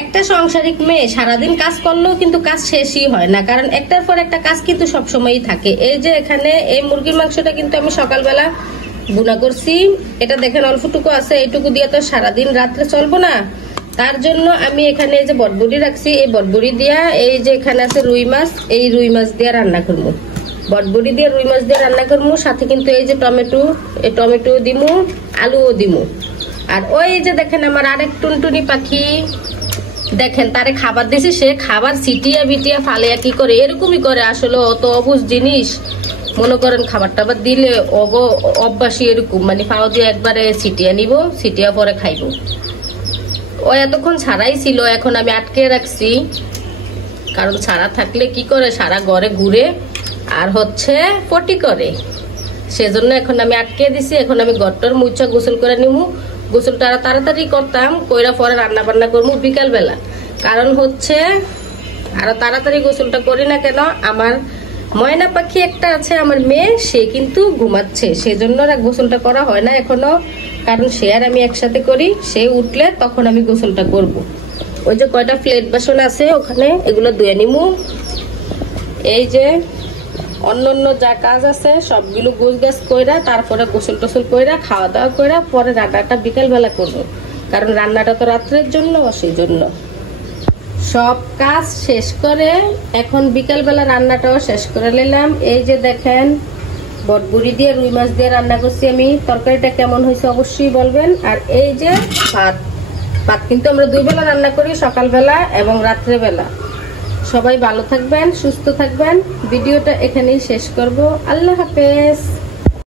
একটা সাংসারিক মেয়ে সারাদিন কাজ করলেও কিন্তু কাজ শেষই হয় না, কারণ একটার পর একটা কাজ কিন্তু সবসময়ই থাকে। এই যে এখানে এই মুরগির মাংসটা কিন্তু আমি সকালবেলা বুনা করছি, এটা দেখেন অল্পটুকু আছে, এইটুকু দিয়ে তো সারাদিন রাত্রে চলবো না। তার জন্য আমি এখানে এই যে বটবড়ি রাখছি, এই বটবড়ি দিয়া এই যে এখানে আছে রুই মাছ, এই রুই মাছ দিয়ে রান্না করবো, বটবড়ি দিয়ে রুই মাছ দিয়ে রান্না করবো। সাথে কিন্তু এই যে টমেটো, এই টমেটো দিমু, আলুও দিমু। আর ওই যে দেখেন আমার আরেক টুনটুনি পাখি, দেখেন তারে খাবার দিছি, সে খাবার ছিটিয়া বিটিয়া ফালিয়া কি করে, এরকমই করে। আসলে অত অবুঝ জিনিস, মনে করেন খাবার টাবার দিলে অভ্যাসী এরকম, মানে পাও দিয়ে একবারে ছিটিয়া নিব, ছিটিয়া পরে খাইব। ও এতক্ষণ ছাড়াই ছিল, এখন আমি আটকে রাখছি, কারণ ছাড়া থাকলে কি করে সারা ঘরে ঘুরে আর হচ্ছে পটি করে, সেজন্য এখন আমি আটকে দিছি। এখন আমি ঘরটার মুচা গোসল করে নিবো, গোসলটা আরো তাড়াতাড়ি করতাম, কইরা পরে রান্না বান্না করবো বিকাল বেলা। কারণ হচ্ছে আরো তাড়াতাড়ি গোসলটা করি না কেন, আমার ময়না পাখি একটা আছে আমার মেয়ে, সে কিন্তু ঘুমাচ্ছে, সেজন্য গোসলটা করা হয় না এখনো। কারণ সে আর আমি একসাথে করি, সে উঠলে তখন আমি গোসলটা করব। ওই যে কয়টা প্লেট বাসন আছে ওখানে, এগুলো ধুয়ে নিমু। এই যে অন্য যা কাজ আছে সবগুলো গোছ গাছ কইরা তারপরে গোসল টোসল কইরা খাওয়া দাওয়া কইরা পরে রান্নাটা বিকাল বেলা করবো, কারণ রান্নাটা তো রাত্রের জন্য, সেই জন্য সব কাজ শেষ করে এখন বিকাল বেলা রান্নাটাও শেষ করে নিলাম। এই যে দেখেন বটবড়ি দিয়ে রুই মাছ দিয়ে রান্না করছি আমি, তরকারিটা কেমন হয়েছে অবশ্যই বলবেন। আর এই যে ভাত কিন্তু আমরা 2 বেলা রান্না করি, সকালবেলা এবং রাত্রেবেলা। সবাই ভালো থাকবেন, সুস্থ থাকবেন। ভিডিওটা এখানেই শেষ করব। আল্লাহ হাফেজ।